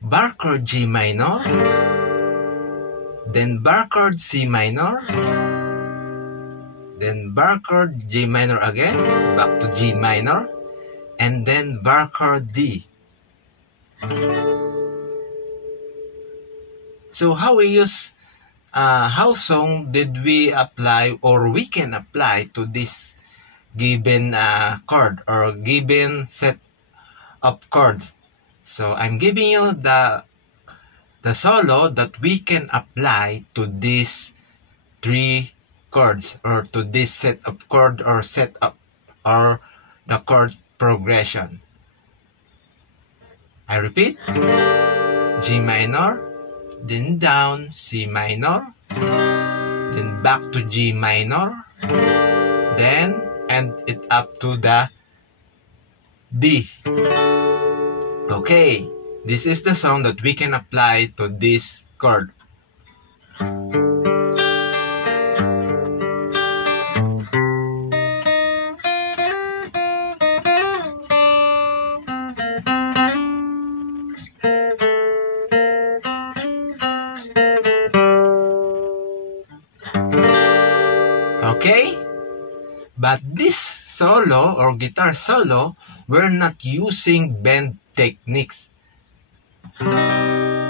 bar chord G minor, then bar chord C minor, then bar chord G minor again, back to G minor, and then bar chord D. So how song did we apply, or we can apply to this given chord or given set of chords? So I'm giving you the solo that we can apply to these three chords, or to this set of chord, or set up, or the chord progression. I repeat: G minor, then down C minor, then back to G minor, then end it up to the D. Okay, this is the song that we can apply to this chord. Okay? But this solo or guitar solo, we're not using bend techniques.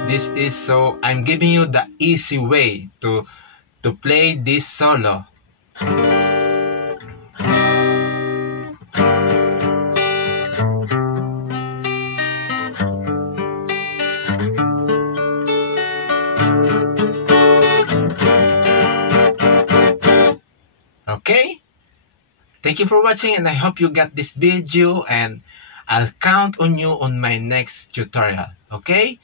This is so I'm giving you the easy way to play this solo. Okay? Thank you for watching, and I hope you got this video, and I'll count on you on my next tutorial. Okay?